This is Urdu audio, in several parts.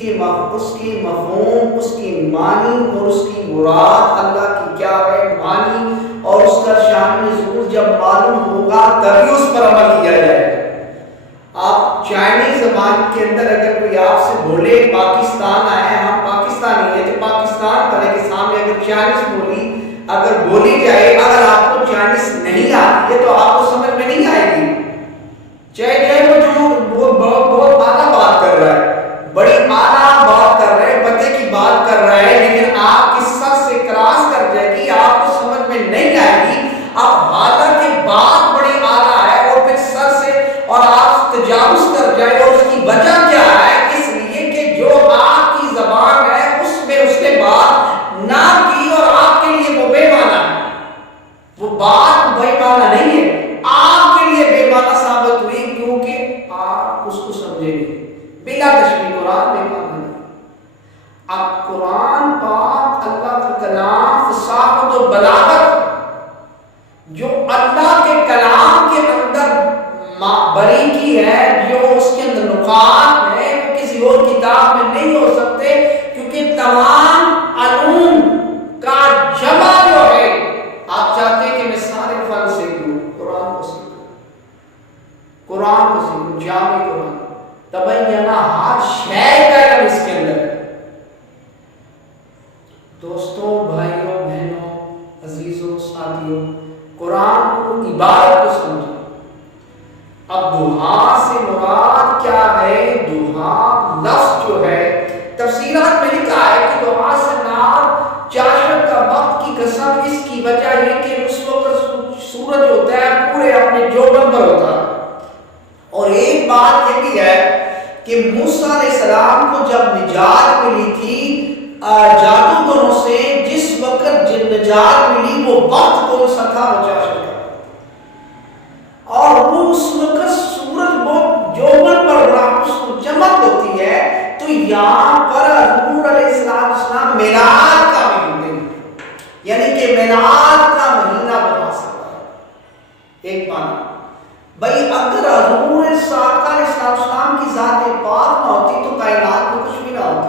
اس کی مفہوم، اس کی معنی اور اس کی مراد اللہ کی کیا ہے معنی اور اس کا شان نزول جب معلوم ہوگا تبھی اس پر عمل کیا جائے گا۔ آپ چائنیز زبان کے اندر اگر کوئی آپ سے بولے پاکستان آئے ہیں، ہم پاکستانی ہیں تو پاکستان والے کے سامنے اگر چائنیز اگر بولی جائے، اگر آپ کو چائنیز نہیں آتی ہے تو آپ کو سمجھ میں نہیں آئے گی، چاہے وہ جو بہت اعلیٰ بات کر رہا ہے، بڑی اعلیٰ بات کر رہے ہیں، پتے کی بات کر رہا ہے، لیکن آپ کی سر سے کراس کر جائے گی، آپ کو سمجھ میں نہیں آئے گی۔ اب حالانکہ بات بڑی اعلیٰ ہے اور پھر سر سے اور آپ تجاوز کر جائے، اور اس کی وجہ کیا ہے؟ اس لیے کہ جو آپ کی زبان ہے اس میں اس نے بات نہ کی اور آپ کے لیے وہ بے معنی ہے، وہ بات بے معنی نہیں ہے، آپ کے لیے بے معنی ثابت ہوئی کیونکہ آپ اس کو سمجھے نہیں۔ بلا تشبیہ قرآن بے معنی نہیں۔ اب قرآن پاک اللہ کا کلام فصاحت و بلاغت جو اللہ کے کلام کے اندر باریکی ہے، جو اس کے اندر نقاط ہے، وہ کسی اور کتاب میں نہیں ہو سکتے، کیونکہ تمام علوم کا جمع جو ہے، آپ چاہتے ہیں کہ میں سارے فن سیکھ لوں، قرآن کو سیکھوں، قرآن کو سیکھوں، جامع قرآن تبینہ ہر شے کا علم اس کے اندر ہے۔ دوستوں، بھائیوں، بہنوں، عزیزوں، ساتھیوں، قرآن کو عبادت کو سمجھو۔ اب دعا سے مراد کیا ہے؟ دعا لفظ جو ہے تفسیرات میں لکھا ہے کہ دعا سے مراد چاشت کا وقت کی قسم، اس کی وجہ یہ کہ اس وقت سورج ہوتا ہے پورے اپنے جوبن پر ہوتا ہے، اور ایک بات یہ بھی ہے کہ موسیٰ علیہ السلام کو جب نجات ملی تھی جادوگروں سے، جس وقت نجات ملی وہ وقت کون سا تھا؟ وہ چاشت کا، اور وہ اس وقت سورج بہت جوبن پر اس کو چمک ہوتی ہے، تو یہاں پر حضور علیہ السلام میلاد کا مہینہ، یعنی کہ میلاد کا مہینہ بنا سکتا ہے۔ ایک معنی بھئی اگر حضور صاحب علیہ السلام کی ذات پاک نہ ہوتی تو کائنات میں کچھ بھی نہ ہوتا۔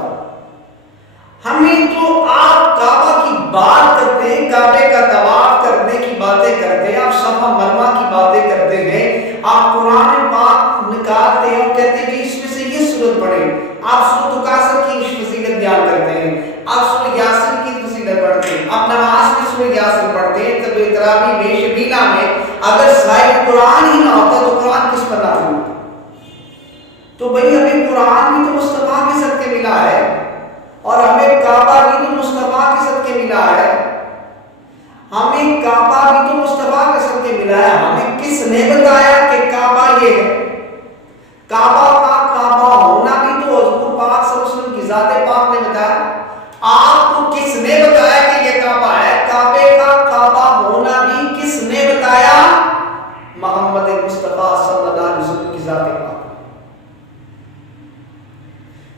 ہمیں تو آپ کعبہ کی بات کرتے ہیں، کعبے کا طواف کرنے کی باتیں کرتے ہیں، آپ صفا مروا کی باتیں کرتے ہیں، آپ قرآن پاک نکالتے ہیں اور کہتے ہیں کہ اس میں سے یہ سورت پڑھیں، آپ سورۃ کاثر کی فضیلت بیان کرتے ہیں، آپ سورۃ یاسین کی فضیلت پڑھتے ہیں، آپ نماز میں سورۃ یاسین پڑھتے ہیں، تب تراویح میں شبینہ میں اگر صاحب قرآن ہی نہ ہوتا تو قرآن کس پر نازل ہوتا؟ تو بھئی ہمیں قرآن بھی تو مصطفیٰ کے صدقے ملا ہے، اور ہمیں کعبہ بھی تو مصطفیٰ کے صدقے ملا ہے، ہمیں کعبہ بھی تو مصطفیٰ کے صدقے ملا ہے۔ ہمیں کس نے بتایا کہ کعبہ یہ ہے؟ کعبہ کا کعبہ ہونا بھی تو حضور پاک صلی اللہ علیہ وسلم کی ذات پاک نے بتایا۔ آپ کو کس نے بتایا کہ یہ کعبہ ہے؟ کعبے کا کعبہ ہونا بھی کس نے بتایا؟ محمد مصطفیٰ صلی اللہ علیہ وسلم کی ذات پاک۔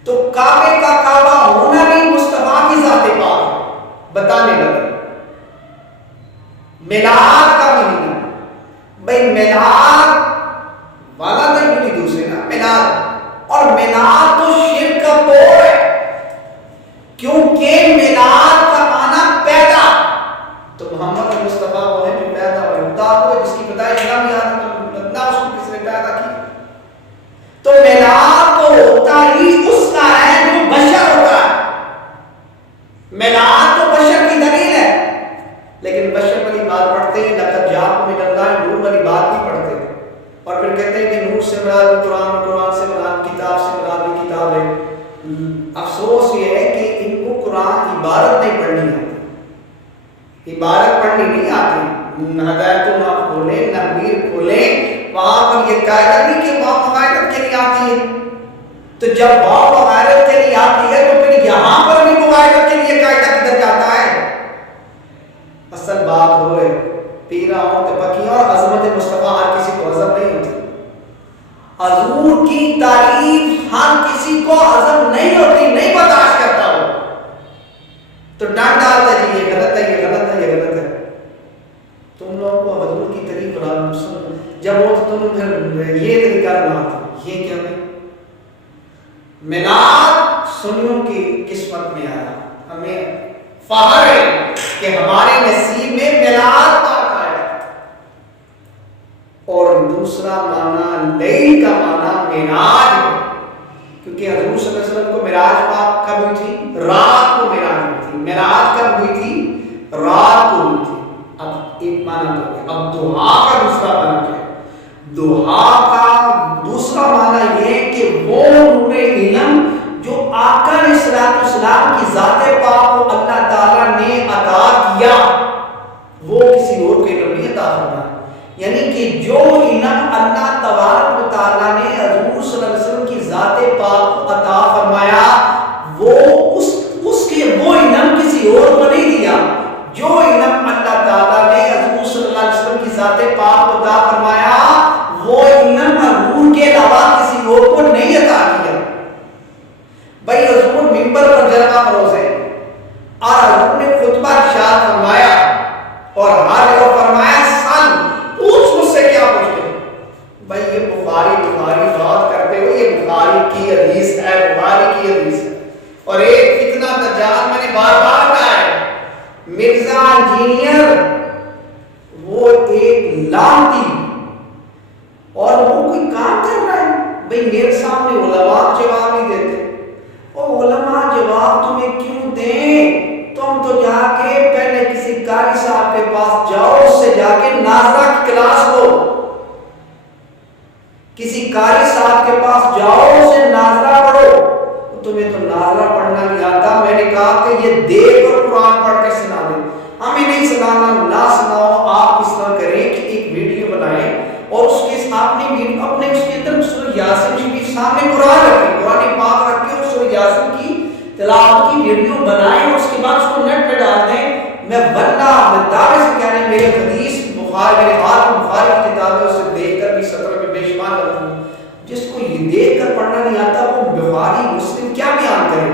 تو کعبے کا کعبہ ہونا بھی مصطفیٰ کی ذات پاک بتانے لگے۔ میلاد کا مہینہ، بھئی میلاد والا تو نہیں دوسرے نا میلاد، اور میلاد تو شرک کا توڑ ہے، کیونکہ میلاد کا معنی پیدا، تو محمد مصطفیٰ وہ ہے جو پیدا ہوئے، خدا کو جس کی پیدائش نہ بھی نہ اس کو کس نے پیدا کی، تو میلاد تو ہوتا ہی اس کا ہے جو بشر ہوتا ہے۔ میلاد تو بشر کی دلیل ہے، لیکن بشر والی بات پڑھتے ہیں، لقد جاءکم من اللہ نور والی بات نہیں پڑھتے، اور پھر کہتے ہیں کہ نور سے مراد قرآن، قرآن سے مراد کتاب، سے مراد بھی کتاب ہے۔ افسوس یہ ہے کہ ان کو قرآن عبارت نہیں پڑھنی آتی، عبارت پڑھنی نہیں آتی۔ ہدایت اللہ کھولیں، نبیر کھولیں، وہاں پر یہ قاعدہ نہیں کہ وہاں مغایرت کے لیے آتی ہے، تو جب وہاں مغایرت کے لیے آتی ہے تو پھر یہاں پر بھی مغایرت کے لیے قاعدہ کدھر جاتا ہے؟ اصل بات ہوئے پیرا ہوں تو پکیاں، اور عظمت مصطفیٰ ہر کسی کو عظم نہیں ہوتی، حضور کی تعریف ہر کسی کو عظم نہیں ہوتی، نہیں برداشت کرتا ہو تو ڈانٹ ڈالتا ہے، یہ غلط ہے، یہ غلط ہے، یہ غلط ہے۔ تم لوگوں کو حضور کی تعریف جب وہ تم پھر یہ طریقہ بناتے، یہ کیا ہے؟ میلاد سنیوں کی قسمت میں آیا، ہمیں فخر ہے کہ ہمارے نصیب میں میلاد پاک آیا۔ اور دوسرا معنی لیل کا معنی معراج ہے، کیونکہ حضور صلی اللہ علیہ وسلم کو معراج پاک کب ہوئی تھی؟ رات کو معراج ہوئی تھی۔ معراج کب ہوئی تھی؟ رات کو ہوئی تھی۔ اب ایک معنی تو ہے، اب دعا کا دوسرا معنی کیا ہے؟ دعا کا دوسرا معنی یہ کہ وہ نور علم جو آقا علیہ السلام کی ذات پاک کو اللہ تعالیٰ نے عطا کیا، وہ کسی اور کو علم نہیں عطا فرمایا۔ یعنی کہ جو علم اللہ تبارک و تعالیٰ نے حضور صلی اللہ علیہ وسلم کی ذات پاک کو عطا فرمایا، وہ اس کے وہ علم کسی اور کو نہیں دیا۔ جو علم اللہ تعالیٰ نے حضور صلی اللہ علیہ وسلم کی ذات پاک کو عطا فرمایا، وہ علم حضور کے علاوہ کسی اور کو نہیں عطا کیا۔ بھائی حضور ممبر پر جلوہ فروز ہے اور حضور نے خطبہ ارشاد فرمایا اور ہر جگہ فرمایا سن پوچھ مجھ سے کیا پوچھتے ہیں۔ بھائی یہ بخاری بات کرتے ہوئے یہ بخاری کی حدیث ہے، بخاری کی حدیث ہے۔ اور ایک فتنہ دجال میں نے بار بار کہا ہے، مرزا انجینئر وہ ایک لانتی اور وہ کوئی کام کر رہا ہے۔ بھائی میرے سامنے علماء جواب نہیں دیتے، اور علماء جواب تمہیں کیوں دیں؟ تم تو جا کے پہلے کسی قاری صاحب کے پاس جاؤ، اس سے جا کے ناظرہ کی کلاس لو، کسی قاری صاحب کے پاس جاؤ، اسے ناظرہ پڑھو۔ تمہیں تو ناظرہ پڑھنا نہیں آتا۔ میں نے کہا کہ یہ دیکھ اور قرآن پڑھ کے سنا دیں، ہمیں نہیں سنانا، نہ سناؤ۔ آپ اس طرح کریں کہ ایک ویڈیو بنائیں اور اس کے اپنے اس کے اندر سورہ یاسین شریف سامنے قرآن رکھیں، قرآن پاک رکھیں اور سورہ یاسین کی تلاوت کی ویڈیو بنائیں اور اس کے بعد اس کو نیٹ پہ ڈال دیں۔ میں واللہ میں دعوے سے کہہ رہے ہیں، میرے حدیث بخاری میرے ہاتھ میں بخاری کی کتاب ہے، اسے دیکھ کر بھی سطر میں بے شمار کرتا ہوں۔ جس کو یہ دیکھ کر پڑھنا نہیں آتا وہ بخاری مسلم کیا بیان کرے؟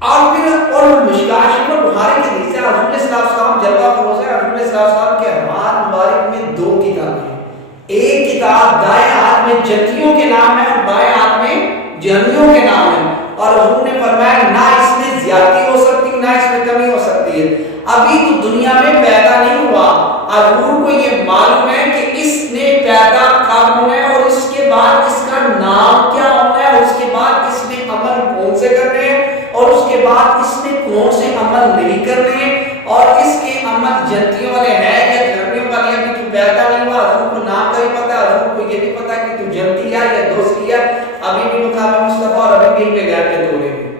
اور پھر اور مشکاہ شریف اور بخاری کے حدیث ہے، حضور علیہ السلام جلوہ فروز ہے، حضور علیہ السلام کے ہاتھ مبارک میں دو کتابیں ہیں۔ ایک کتاب دائیں ہاتھ میں جنتیوں کے نام ہے اور بائیں ہاتھ میں جہنمیوں کے نام ہے، اور حضور نے فرمایا نہ اس میں زیادتی ہو سکتی نہ اس میں کمی ہو سکتی ہے۔ ابھی تو دنیا میں پیدا نہیں ہوا، حضور کو یہ معلوم ہے کہ اس نے پیدا کب ہونا ہے اور اس کے بعد اس کا نام کیا ہونا ہے، اور اس کے بعد اس نے عمل کون سے کرنے ہیں اور اس کے بعد اس نے کون سے عمل نہیں کرنے ہیں، اور اس کے عمل جنتیوں والے ہیں یا جہنمیوں والے۔ ابھی تو پیدا نہیں ہوا، حضور کو نام کا ہی پتا ہے، حضور کو یہ نہیں پتا کہ تو جنتی ہے یا دوستی ہے۔ ابھی بھی مقام مصطفیٰ اور ابھی بھی ان کے گھر کے توڑے ہوئے،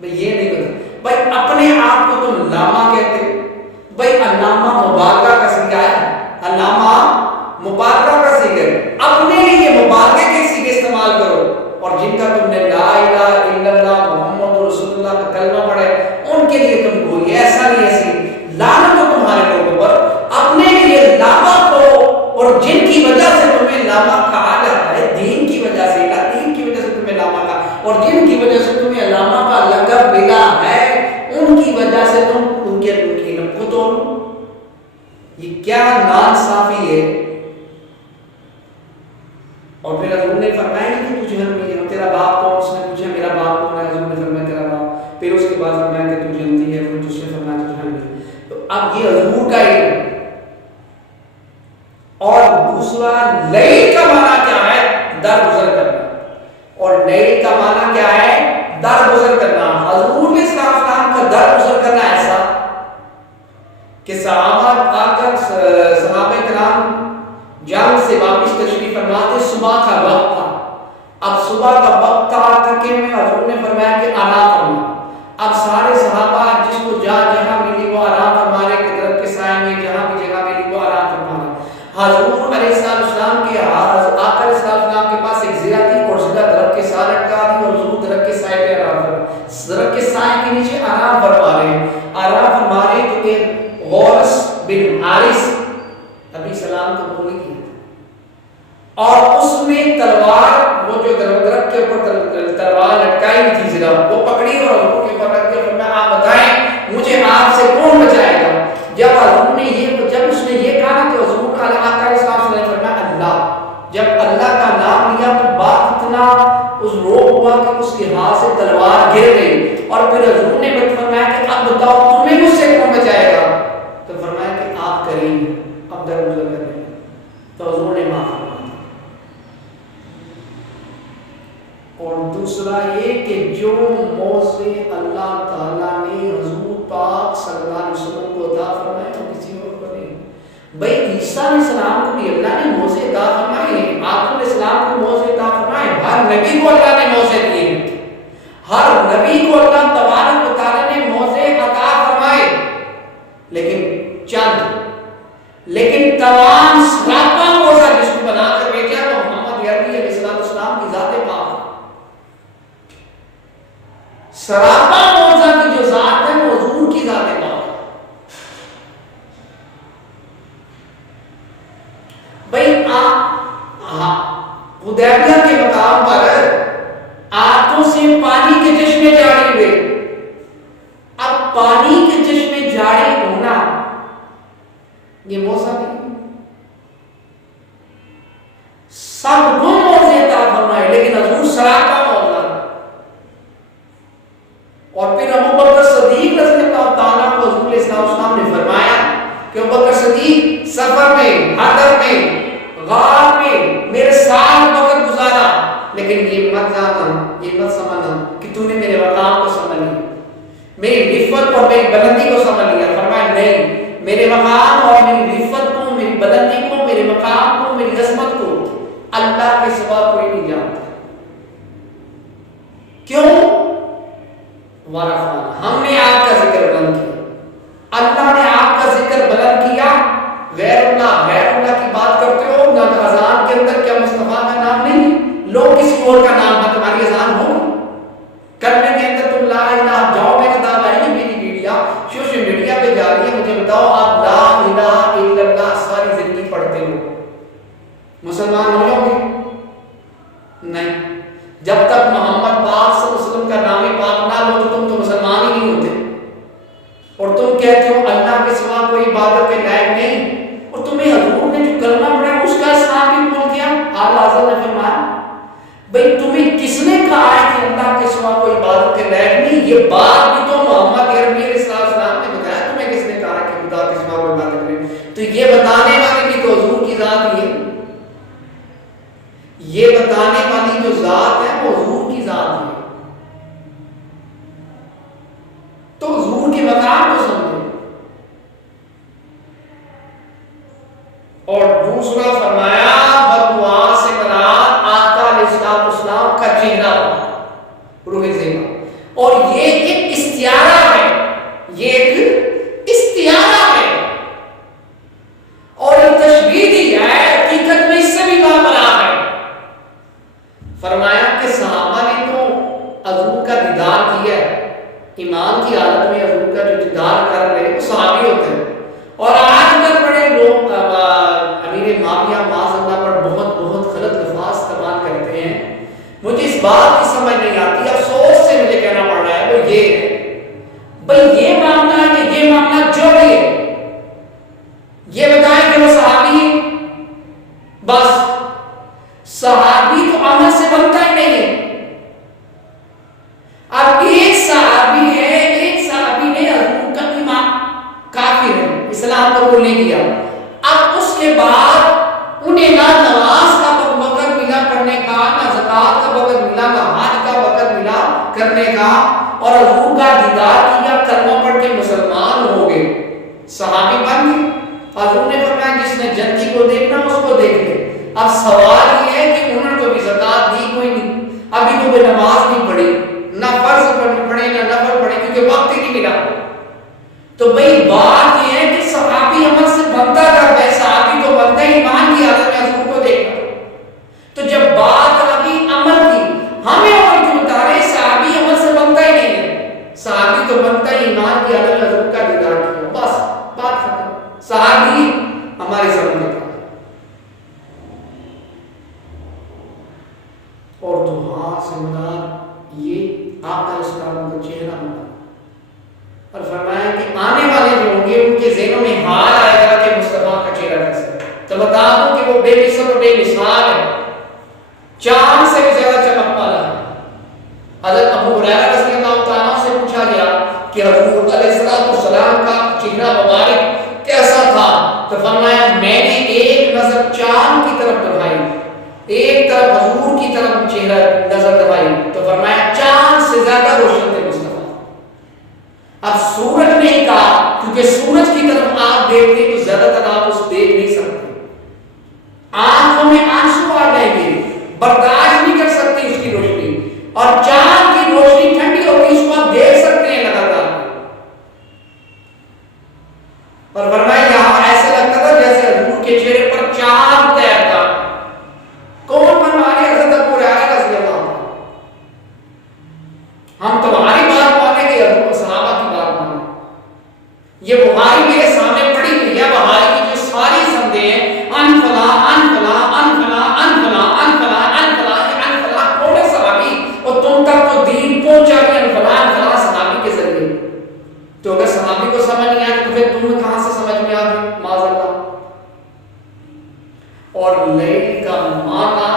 بھئی یہ نہیں کرتا۔ بھئی اپنے آپ کو تم علامہ کہتے، بھئی علامہ مبالغہ کا صیغہ ہے، علامہ مبالغہ کا صیغہ ہے، اپنے لیے مبالغے کے صیغے استعمال کرو، اور جن کا تم نے لا الہ الا اللہ محمد رسول اللہ کا کلمہ پڑھا ہے ان کے لیے تم کوئی ایسا نہیں ایسی لعنت ہو تمہارے لوگوں پر۔ اپنے لیے علامہ ہو، اور جن کی وجہ سے تمہیں علامہ کہا جاتا ہے، دین کی وجہ سے، دین کی وجہ سے تمہیں علامہ کہا، اور جن کی وجہ سے تمہیں علامہ کا لقب ملا ہے ان کی وجہ سے تم ان کے علم کو توڑو۔ یہ کیا ناانصافی ہے۔ اور پھر حضور نے فرمایا کہ تجھے جہنمی ہے، تیرا باپ کون؟ اس نے پوچھا میرا باپ کون ہے؟ حضور نے فرمایا تیرا باپ۔ پھر اس کے بعد فرمایا کہ تو جنتی ہے، پھر اس نے فرمایا تو جہنمی ہے۔ تو اب یہ حضور کا علم۔ اور دوسرا لیل کا معنی کیا ہے؟ درگزر کرنا۔ اور لیل کا معنی کیا ہے؟ درگزر کرنا۔ حضور علیہ السلام کا درگزر کرنا ایسا کہ صحابہ کرام جنگ سے واپس تشریف فرما تھے، صبح کا وقت تھا۔ اب صبح کا وقت تھا، تھکے میں حضور نے فرمایا کہ آرام فرما۔ اب سارے صحابہ جس کو جہاں ملی وہ آرام فرما رہے، کہ درخت کے سائے میں جہاں بھی جگہ ملی وہ آرام فرما رہے۔ حضور علیہ السلام کے آقا علیہ السلام کے پاس ایک زرہ تھی، اور زرہ درخت کے سائے لٹکا دی، اور حضور درخت کے سائے پہ آرام فرما، درخت کے سائے کے نیچے آرام فرما رہے ہیں۔ آرام فرما رہے تو ایک غورس بن حارث ابھی سلام تو بولی کی، اور اس میں تلوار وہ جو درخت کے اوپر تلوار گر گئی اور پھر حضور نے فرمایا کہ اب بتاؤ تمہیں مجھ سے کون بچائے گا؟ تو فرمایا کہ آپ کریم اب درگزر کریں، تو حضور نے معاف فرمایا۔ اور دوسرا یہ کہ جو موضع اللہ تعالیٰ نے حضور پاک صلی اللہ علیہ وسلم کو عطا فرمایا وہ کسی اور کو نہیں۔ بھائی عیسیٰ علیہ السلام کو بھی اللہ نے موضع عطا فرمائے، آدم علیہ السلام کو موضع عطا فرمائے، ہر نبی کو اللہ نے موضع دیے، ہر نبی کو اللہ تبارک و تعالیٰ نے موضع عطا فرمائے، لیکن چند، لیکن تمام سراپا موضع جس کو بنا کر بھیجا وہ محمد عربی علیہ السلام کی ذات پاک، سراپا موضع کی جو ذات ہے وہ حضور کی ذات پاک۔ بھائی حدیبیہ کے مقام پر آنکھوں سے پانی کے چشمے جاری ہوئے، اب پانی کے چشمے جاری ہونا یہ موضع نہیں، سب کو موضع عطا فرمائے لیکن حضور سراپا موضع۔ اور پھر ابو بکر صدیق رضی اللہ تعالیٰ کو حضور علیہ السلام نے فرمایا کہ ابو بکر صدیق سفر میں، حضر میں، غار میں میرے ساتھ وقت گزارا، لیکن یہ مت جانا، یہ مت سمجھنا کہ تو نے میرے مقام کو سمجھ لیا، میری رفت اور میری بلندی کو سمجھ لیا۔ فرمایا نہیں، میرے مقام اور میری رفت کو، میری بلندی کو، میرے مقام کو، میری عظمت کو اللہ کے سوا کوئی نہیں جانتا۔ کیوں؟ ورفعنا، ہم نے آپ کا ذکر بلند کیا، اللہ نے آپ کا ذکر بلند کیا۔ غیر اللہ کی بات کرتے ہو نہ، اذان کے اندر کیا مصطفیٰ کا نام نہیں؟ لوگ کسی اور کا نام ہے، تمہاری اذان ہوگی کرنے کے اندر تم لا الہ، جاؤ میں کتاب آئی ہے میری ویڈیو سوشل میڈیا پہ جا رہی ہے، مجھے بتاؤ آپ لا الہ الا اللہ ساری زندگی پڑھتے ہو، مسلمان ہو جاؤ گے؟ نہیں، جب تک محمد پاک صلی اللہ علیہ وسلم کا نام پاک نہ لو تو تم تو مسلمان ہی نہیں ہوتے، اور تم کہتے ہو اللہ کے سوا کوئی عبادت کے لائق نہیں، اور تمہیں حضور نے جو کلمہ پڑھا اس کا اسلام بھی بھول گیا۔ اعلیٰ حضرت نے فرمایا بھئی تمہیں کس نے کہا ہے کہ اللہ کے سوا کوئی عبادت کے لائق نہیں؟ یہ بات بھی تو محمد عربی علیہ السلام نے بتایا، تمہیں کس نے کہا ہے کہ خدا کے سوا کوئی عبادت نہیں؟ تو یہ بتانے والے بھی تو حضور کی ذات ہی ہے، یہ بتانے والی جو ذات ہے وہ حضور کی ذات ہے، تو حضور کے مقام کو سمجھے۔ اور دوسرا فرمایا بدعا سے مراد آقا علیہ السلام کا چہرہ روح زیبا، اور یہ ایک استعارہ ہے، یہ ایک استعارہ ہے اور ایک تشبیہ دی ہے، حقیقت میں اس سے بھی بڑا ہے۔ فرمایا کہ صحابہ نے تو حضور کا دیدار کیا ہے، ایمان کی حالت میں حضور کا جو دیدار کر رہے وہ صحابی ہوتے ہیں، اور آج تک بڑے لوگ امیر معاویہ معاذ اللہ پر بہت غلط الفاظ استعمال کرتے ہیں، مجھے اس بات کی سمجھ نہیں آتی، افسوس سے مجھے کہنا پڑ رہا ہے، وہ یہ ہے بھئی یہ معاملہ ہے کہ یہ معاملہ جو بھی ہے یہ بتائیں کہ وہ صحابی ہے، بس صحابی تو عمل سے بنتا ہی نہیں ہے۔ اب ایک صحابی نے حضور کا ایمان کافر ہے، اسلام قبول نہیں کیا، اب اس کے بعد انہیں نہ نماز کا وقت ملا پڑھنے کا، نہ زکوٰۃ کا وقت ملا، نہ حج کا وقت ملا کرنے کا، اور حضور کا دیدار کیا، کلمہ پڑھ کے مسلمان ہو گئے، صحابی بن گئے۔ حضور نے فرمایا جس نے جنتی کو دیکھنا اس کو دیکھ لے۔ اب سوال یہ ہے کہ انہوں نے تو بھی زکوٰۃ دی کوئی نہیں، ابھی تو کوئی نماز نہیں پڑھی، نہ فرض پڑھے نہ نفل پڑھے کیونکہ وقت ہی نہیں ملا۔ تو بھئی بات یہ ہے کہ صحابی عمل سے بنتا کرتا ہے، صحابی تو بنتا ہی ایمان کی حالت میں حضور کو دیکھنا۔ تو جب بات ابھی عمل کی، ہمیں عمل کیوں بتا رہے؟ صحابی عمل سے بنتا ہی نہیں ہے، صحابی تو بنتا ہی ایمان کی حالت میں حضور کا دیدار کیا، بس بات ختم۔ صحابی ہمارے زمانے کا، اور دعا سے مراد یہ آقا علیہ السلام کا چہرہ ہونا، اور فرمایا کہ آنے والے جو ہوں گے ان کے ذہنوں میں حال آئے گا کہ مصطفیٰ کا چہرہ کیسا ہے، تو بتا دوں کہ وہ بے مثل اور بے مثال ہے، چاند سے بھی زیادہ چمک والا ہے۔ حضرت ابو ہریرہ نظر چاند کی طرف دبائی، ایک طرف حضور کی طرف چہرہ نظر دبائی تو فرمایا چاند سے زیادہ روشن تھے مصطفیٰ۔ اب سورج نہیں کہا کیونکہ سورج کی طرف آپ دیکھتے تو زیادہ تر آپ اس دیکھ نہیں سکتے، آنکھوں میں آنسو آ جائیں گے، برداشت نہیں کر سکتے اس کی روشنی، اور چاند کی روشنی ٹھنڈی ہوگی اس کو آپ دیکھ سکتے ہیں لگاتار۔ اور فرمایا یہاں ایسا لگتا تھا جیسے حضور کے چہرے پر چاند تیرتا۔ کون فرما رہے ہیں؟ حضرت ابو ہریرہ رضی اللہ عنہ۔ ہم تمہاری بات مانیں گے، حضور صحابہ کی بات مانیں۔ یہ بخاری میرے سامنے پڑھی ہوئی ہے، بخاری کی جو ساری سندیں ہیں ان فلاں ان فلاں ان فلاں ان فلاں ان فلاں ان فلاں ان فلاں کون صحابی، اور تم تک تو دین پہنچا بھی ان فلاں صحابی کے ذریعے۔ تو اگر صحابی کو سمجھ نہیں آئے تو پھر تمہیں کہاں سے سمجھ میں آ گئی؟ معاذ اللہ۔ اور لیل کا معنی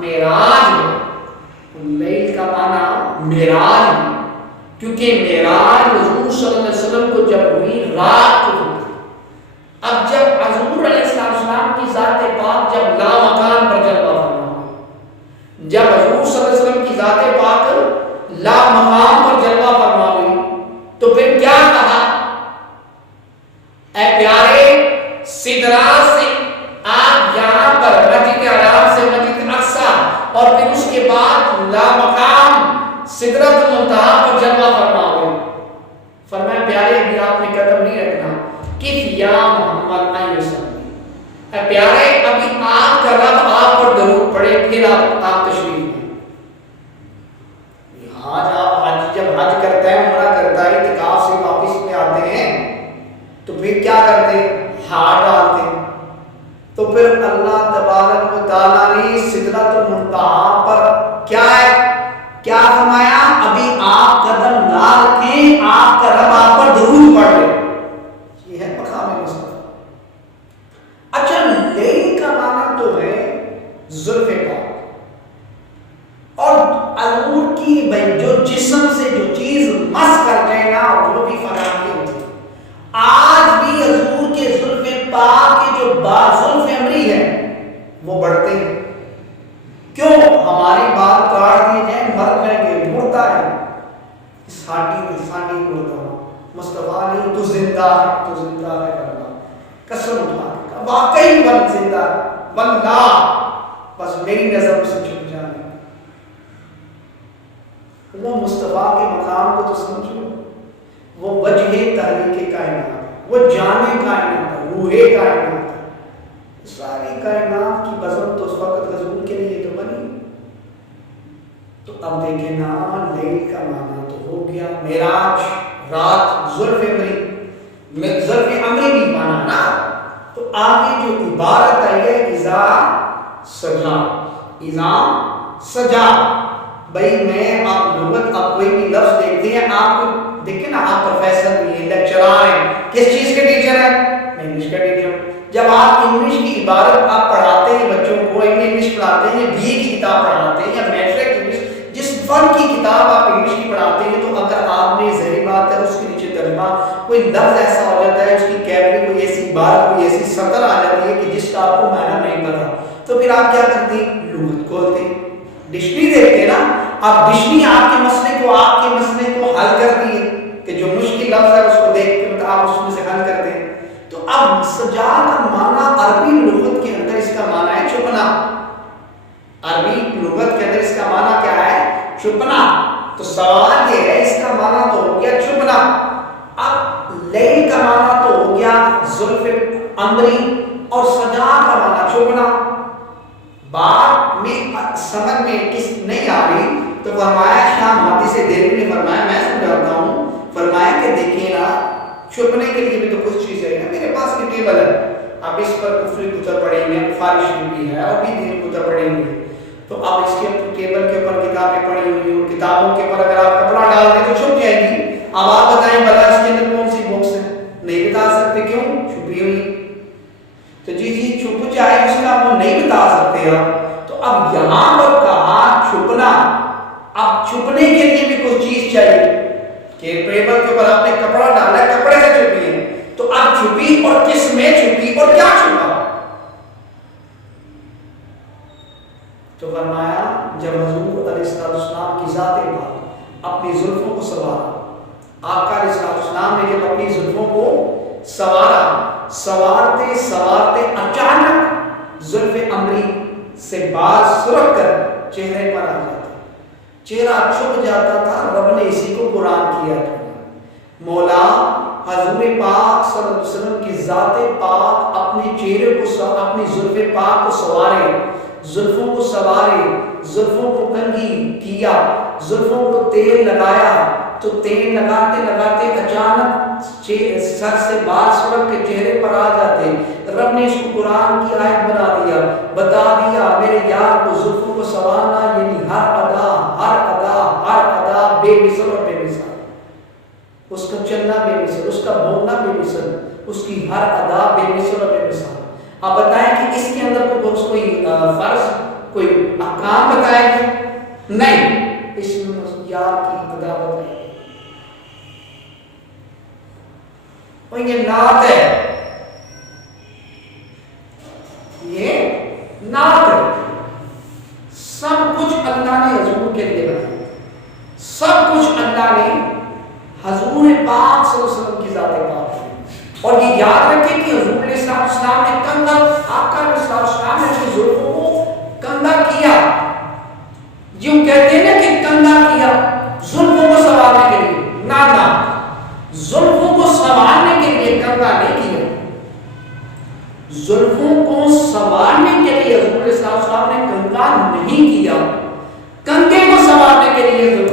معراج ہے، لیل کا معنی معراج ہے، کیونکہ معراج حضور صلی اللہ علیہ وسلم کو جب ہوئی رات کو ہوئی۔ اب جب حضور علیہ السلام کی ذات پاک جب لا مکان پر جلوہ فرما، جب حضور صلی اللہ علیہ وسلم کی ذات پاک لا مقام پر جلوہ فرما ہوئی تو پھر کیا کہا؟ اے پیارے سدرا سے آپ یہاں پر مسجد حرام سے مسجد اقصی اور پھر اس کے بعد لا مقام سدرۃ المنتہا پر جلوہ فرما ہوئے۔ فرمایا پیارے ابھی آپ نے قدم نہیں رکھنا، کف یا محمد علیہ السلام، اے پیارے ابھی آپ کا رب آپ پر درود پڑھے پھر آپ تشریف لیں۔ حج جب حج کرتا ہے، عمرہ کرتا ہے، اعتکاف سے واپس میں آتے ہیں تو پھر کیا کرتے ہیں؟ ہاتھ ڈالتے ہیں۔ تو پھر اللہ تبارک و تعالیٰ نے سدرۃ المنتہا پر کیا ہے؟ کیا فرمایا؟ ابھی آپ قدم نہ رکھیں، آپ کا رب آپ پر درود پڑھ لے۔ یہ ہے مقام مصطفیٰ۔ اچھا لیل کا معنی تو ہے زلف پاک، اور حضور کی بھائی جو جسم سے جو چیز مس کر جائے نا وہ بھی فنا نہیں ہوتی۔ آج بھی حضور کے زلف پاک کے جو زلف امری ہے وہ بڑھتے ہیں۔ کیوں؟ ہمارے بال کاٹ دیے جائیں مر جائیں گے، مڑتا ہے، ساٹھی مڑتا ہوں، مصطفیٰ نہیں تو زندہ ہے، تو زندہ ہے اللہ قسم اٹھا کے واقعی بن زندہ بندہ، بس میری نظر سے چھپ جانے۔ وہ مصطفیٰ کے مقام کو تو سمجھو، وہ وجہ تحریک کائنات، وہ جان کائنات، روح کائنات، ساری کائنات کی بزم تو اس وقت حضور کے لیے تو بنی۔ تو اب دیکھیں نا لیل کا معنی تو ہو گیا معراج، رات، زلف امری بھی مانا نا۔ تو آگے جو عبارت آئی ہے اذا سجا، بھائی میں آپ لغت آپ کوئی بھی لفظ دیکھتے ہیں، آپ دیکھیں نا آپ پروفیسر بھی ہیں، لیکچرار ہیں، کس چیز کے ٹیچر ہیں؟ انگلش کا ٹیچر۔ جب آپ انگلش کی عبارت آپ پڑھاتے ہیں بچوں کو، انگلش پڑھاتے ہیں یا بی اے کی کتاب پڑھاتے ہیں یا میٹرک انگلش، جس فن کی کتاب آپ انگلش کی پڑھاتے ہیں، تو اگر آپ نے ظاہری بات ہے اس کے نیچے ترجمہ کوئی لفظ ایسا ہو جاتا ہے، اس کی کیپری کوئی ایسی بات کوئی ایسی سطر آ جاتی ہے کہ جس کا آپ کو معنی نہیں پتا، تو پھر آپ کیا کرتے ہیں؟ لغت کھولتے ہیں، ڈکشنری دیکھتے ہیں نا۔ اب ڈکشنری آپ کے مسئلے کو حل کرتی ہے کہ جو مشکل لفظ ہے اس کو دیکھ کے آپ اس میں سے حل کرتے ہیں۔ تو اب سجا کا معنی عربی لغت کے اندر اس کا معنی ہے چھپنا، عربی لغت کے اندر اس کا معنی کیا ہے؟ چھپنا۔ تو سوال یہ ہے اس کا معنی تو ہو گیا چھپنا، اب لیل کا معنی تو ہو گیا زلف امری اور سجا کا معنی چھپنا۔ بات میں سمجھ میں کس نہیں آ رہی تو فرمایا شاہ ماتی سے دیر نے فرمایا میں سمجھاتا ہوں، فرمایا کہ دیکھیے نا چھپنے کے لیے بھی تو کچھ چیز ہے نا، میرے پاس یہ ٹیبل ہے، اب اس پر کفری کتب پڑے ہوئے ہیں، بخاری شریف بھی ہے اور بھی دین کتب پڑے ہوئے ہیں، تو اب اس کے ٹیبل کے اوپر کتابیں پڑی ہوئی ہیں، کتابوں کے اوپر اگر آپ کپڑا ڈال دیں تو چھپ جائے گی۔ اب آپ بتائیں بلا اس کے اندر کون سی بکس ہے؟ نہیں بتا سکتے، کیوں؟ چھپی ہوئی۔ تو جی چھپ جائے اس کا وہ نہیں بتا سکتے آپ۔ تو اب یہاں پر کہا چھپنا، اب چھپنے کے لیے بھی کچھ چیز چاہیے کہ ٹیبل کے اوپر آپ نے کپڑا ڈالا ہے، کپڑے سے چھپی ہے، تو اب چھپی اور کس میں چھپی اور کیا چھپا؟ فرمایا جب حضور علیہ السلام کی ذات پاک اپنی زلفوں کو سنوارا، آقا علیہ السلام نے جب اپنی زلفوں کو سنوارا، سوارتے سوارتے اچانک زلف امری سے بال سرک کر چہرے پر آ جاتا، چہرہ چھپ جاتا تھا۔ رب نے اسی کو قرآن کیا تھا۔ مولا حضور پاک صلی اللہ علیہ وسلم کی ذات پاک اپنے چہرے کو اپنی زلف پاک کو سوارے، زلفوں کو سوارے، زلفوں کو کنگھی کیا، زلفوں کو تیل لگایا، تو تیل لگاتے لگاتے اچانک سر سے بال سڑک کے چہرے پر آ جاتے۔ رب نے اس کو قرآن کی آیت بنا دیا، بتا دیا میرے یار کو زلفوں کو سوارنا یعنی ہر ادا ہر ادا ہر ادا بے مثل اور بے مثال، اس کا چلنا بے مثل، اس کا بولنا بے مثل، اس کی ہر ادا بے مثل اور بے مثال۔ آپ بتائیں کہ اس کے اندر کوئی فرض کوئی احکام بتائے گا؟ نہیں، اس میں یار کی ادا بتائے گی۔ اور یہ نعت ہے، یہ نعت ہے، سب کچھ اللہ نے حضور کے لیے بنایا، سب کچھ اللہ نے حضور پاک صلی اللہ علیہ وسلم کی ذات پاک ہے۔ اور یہ یاد رکھیں کہ حضور علیہ السلام نے کندھا، آقا علیہ السلام نے اپنی زلفوں کو کندھا کیا، یوں کہتے ہیں نا کہ کندھا کیا زلفوں کو سنوارنے کے لیے، نہ زلفوں کو سنوارنے کے لیے کندھا نہیں کیا، زلفوں کو سنوارنے کے لیے حضور علیہ السلام نے کندھا نہیں کیا، کندھے کو سنوارنے کے لیے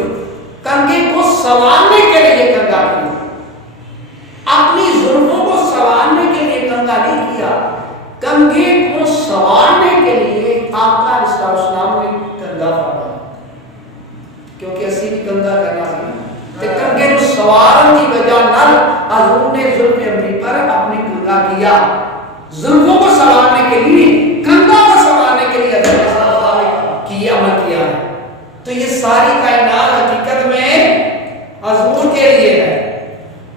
کنگھے کو سنوارنے کے لیے کنگھا کیا، اپنی زلفوں کو سنوارنے کے لیے کنگھا نہیں کیا، کنگھے کو سنوارنے کے لیے آقا علیہ السلام نے کنگھا فرمایا، کیونکہ اسی بھی کنگھا کرنا تھا کہ کنگھے کو سنوارنے کی وجہ نال حضور نے زلف امری پر اپنی کنگھا کیا، زلفوں کو سنوارنے کے لیے کنگھا کو سنوارنے کے لیے اللہ نے کیا عمل کیا ہے۔ تو یہ ساری کائنات حقیقت میں حضور کے لیے ہے،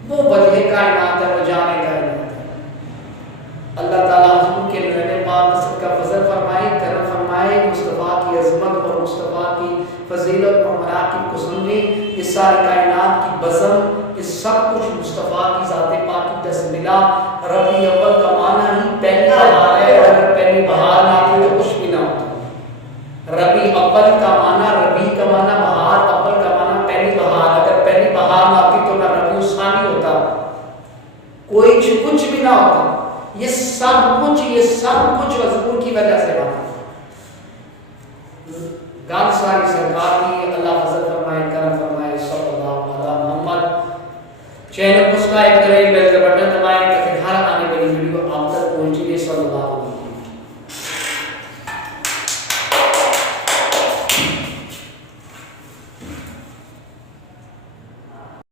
وہ وجہ کائنات ہے، وہ جانے کائنات ہے۔ اللہ تعالیٰ حضور کے نور پاک نصب کا فضل فرمائے، کرم فرمائے، مصطفیٰ کی عظمت اور مصطفیٰ کی فضیلت اور مناقب کو سمجھیں۔ یہ ساری کائنات کی بزم، یہ سب کچھ مصطفیٰ کی ذات پاک کی دست ملا۔ ربیع اول کا معنی ہی پہلی بہار ہے، اگر پہلی بہار نہ آتی تو کچھ بھی نہ ہوتا۔ ربیع اول کا معنی، ربیع کا معنی بہار، اول کا معنی پہلی بہار، اگر پہلی بہار نہ آتی تو نہ ربیع ثانی ہوتا، کوئی کچھ بھی نہ ہوتا۔ یہ سب کچھ حضور کی وجہ سے بنا۔ گال ساری سرکار کی، اللہ فضل